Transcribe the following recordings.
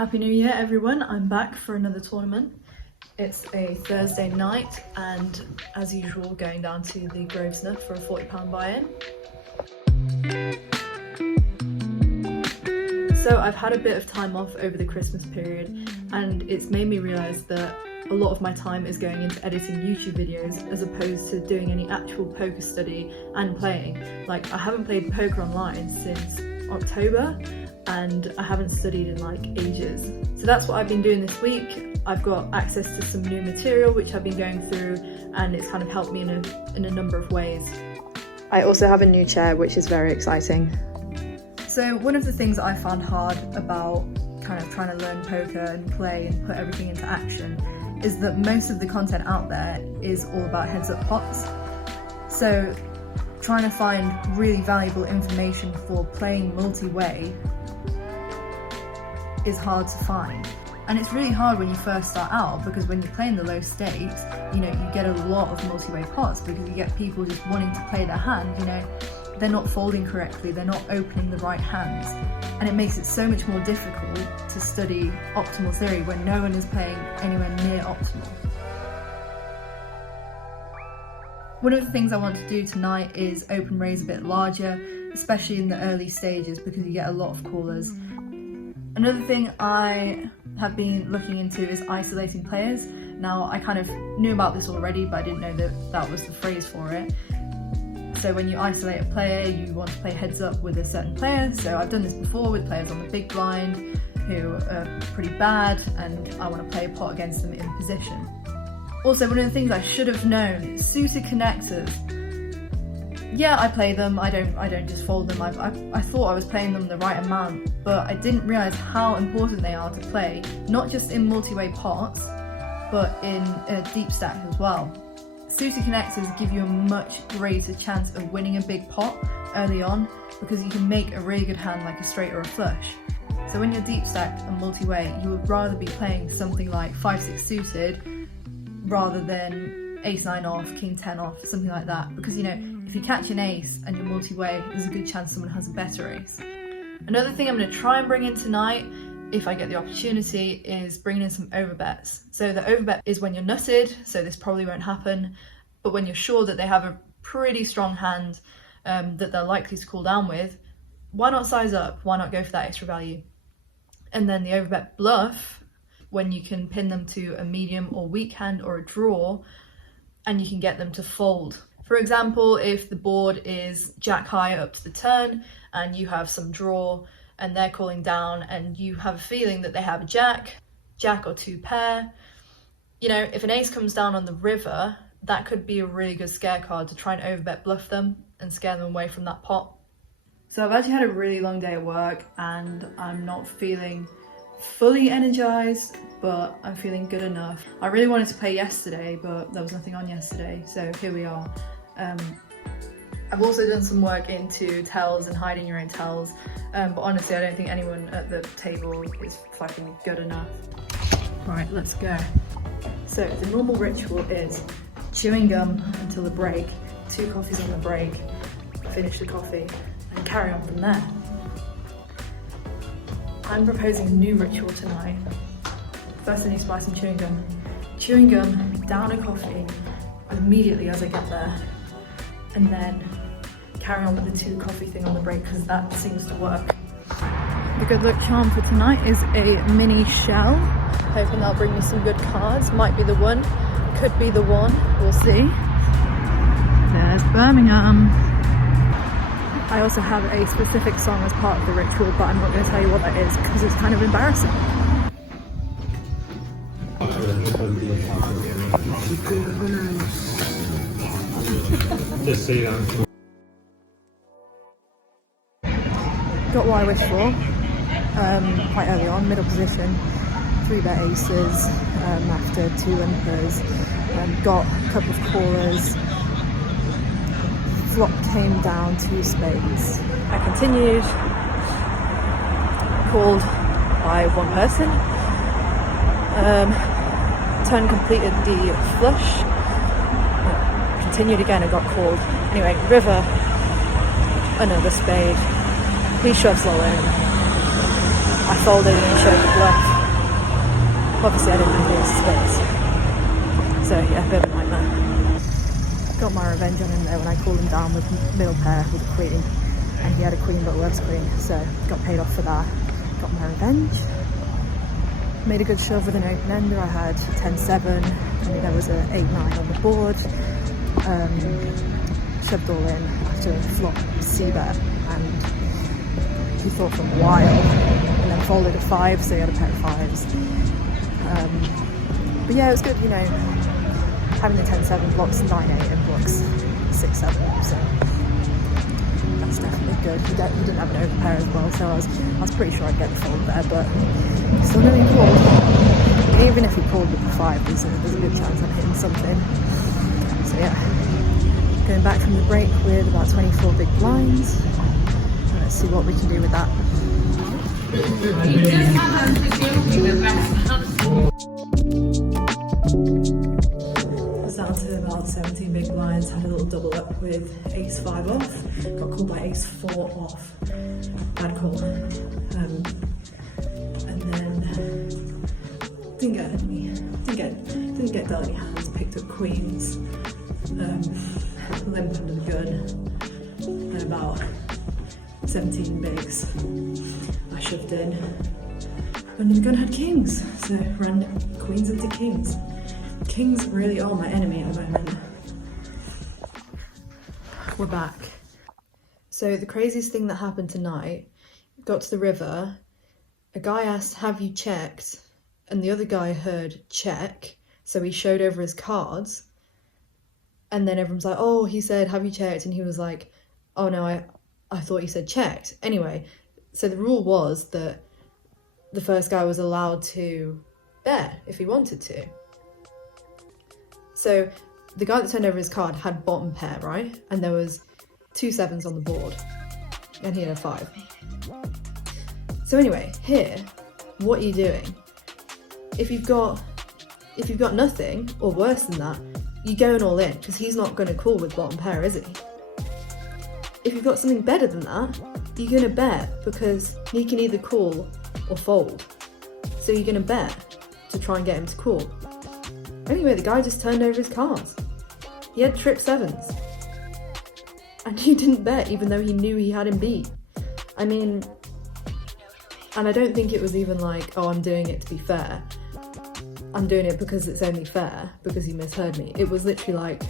Happy New Year everyone, I'm back for another tournament. It's a Thursday night and as usual going down to the Grosvenor for a £40 buy-in. So I've had a bit of time off over the Christmas period and it's made me realise that a lot of my time is going into editing YouTube videos as opposed to doing any actual poker study and playing. Like, I haven't played poker online since October and I haven't studied in like ages. So that's what I've been doing this week. I've got access to some new material which I've been going through and it's kind of helped me in a number of ways. I also have a new chair which is very exciting. So one of the things I found hard about kind of trying to learn poker and play and put everything into action is that most of the content out there is all about heads up pots. So trying to find really valuable information for playing multi-way is hard to find. And it's really hard when you first start out because when you're playing the low stakes, you get a lot of multi-way pots because you get people just wanting to play their hand, they're not folding correctly, they're not opening the right hands. And it makes it so much more difficult to study optimal theory when no one is playing anywhere near optimal. One of the things I want to do tonight is open raise a bit larger, especially in the early stages because you get a lot of callers. Another thing I have been looking into is isolating players. Now, I kind of knew about this already, but I didn't know that that was the phrase for it. So when you isolate a player, you want to play heads up with a certain player. So I've done this before with players on the big blind who are pretty bad and I want to play a pot against them in position. Also, one of the things I should have known, suited connectors. Yeah, I play them, I don't just fold them. I thought I was playing them the right amount, but I didn't realise how important they are to play, not just in multi-way pots, but in a deep stack as well. Suited connectors give you a much greater chance of winning a big pot early on because you can make a really good hand like a straight or a flush. So when you're deep stacked and multi-way, you would rather be playing something like 5-6 suited rather than ace-9 off, king-10 off, something like that. Because if you catch an ace and you're multi-way, there's a good chance someone has a better ace. Another thing I'm going to try and bring in tonight, if I get the opportunity, is bringing in some overbets. So the overbet is when you're nutted, so this probably won't happen, but when you're sure that they have a pretty strong hand that they're likely to call down with, why not size up? Why not go for that extra value? And then the overbet bluff, when you can pin them to a medium or weak hand or a draw, and you can get them to fold. For example, if the board is jack high up to the turn and you have some draw and they're calling down and you have a feeling that they have a jack or two pair, if an ace comes down on the river, that could be a really good scare card to try and overbet bluff them and scare them away from that pot. So I've actually had a really long day at work and I'm not feeling fully energized, but I'm feeling good enough. I really wanted to play yesterday, but there was nothing on yesterday, so here we are. I've also done some work into tells and hiding your own tells, but honestly I don't think anyone at the table is fucking good enough. Right, let's go. So the normal ritual is chewing gum until the break, 2 coffees on the break, finish the coffee, and carry on from there. I'm proposing a new ritual tonight. First I need to buy some chewing gum. Chewing gum, down a coffee immediately as I get there, and then carry on with the 2 coffee thing on the break because that seems to work. The good luck charm for tonight is a mini shell. Hoping that'll bring me some good cards. Might be the one, could be the one, we'll see. There's Birmingham. I also have a specific song as part of the ritual, but I'm not going to tell you what that is because it's kind of embarrassing. Just so you know. Got what I wished for quite early on, middle position, 3-bet aces after 2 limpers, got a couple of callers, flop came down 2 spades. I continued, called by 1 person, turn completed the flush, continued again and got called. Anyway, river, another spade, he shoves low in, I folded and he showed the bluff. Obviously I didn't have lots of space. So yeah, a bit of a nightmare. Got my revenge on him there when I called him down with middle pair with a queen. And he had a queen but worse queen, so got paid off for that. Got my revenge. Made a good shove with an open ender. I had 10-7, and there was an 8-9 on the board. Shoved all in after a flop c-bet, and he thought for a while, and then folded a 5, so he had a pair of 5s. But yeah, it was good, you know, having the 10-7 blocks 9-8 and blocks 6-7, so that's definitely good. He didn't have an open pair as well, so I was pretty sure I'd get the fold there, but still no call. Even if he called with the 5, there's a good chance I'm hitting something. So yeah, going back from the break with about 24 big blinds. Let's see what we can do with that. Was down to about 17 big blinds, had a little double up with ace-5 off, got called by ace-4 off, bad call. And then didn't get dealt any hands, picked up queens, limp under the gun, and about 17 bigs I shoved in. Under the gun had kings, so ran queens into kings. Kings really are my enemy at the moment. We're back. So the craziest thing that happened tonight, got to the river, a guy asked, have you checked? And the other guy heard check, so he showed over his cards, and then everyone's like, oh, he said, have you checked? And he was like, oh no, I thought you said checked. Anyway, so the rule was that the first guy was allowed to bet if he wanted to. So the guy that turned over his card had bottom pair, right? And there was 2 7s on the board, and he had a 5. So anyway, here, what are you doing? If you've got nothing, or worse than that, you're going all in, because he's not going to call with bottom pair, is he? If you've got something better than that, you're going to bet, because he can either call or fold. So you're going to bet to try and get him to call. Anyway, the guy just turned over his cards. He had trip 7s. And he didn't bet, even though he knew he had him beat. I mean, and I don't think it was even like, oh, I'm doing it to be fair. I'm doing it because it's only fair, because he misheard me. It was literally like,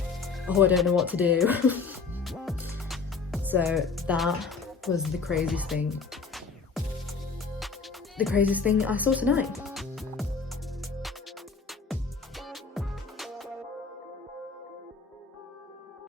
oh, I don't know what to do. So that was the craziest thing I saw tonight.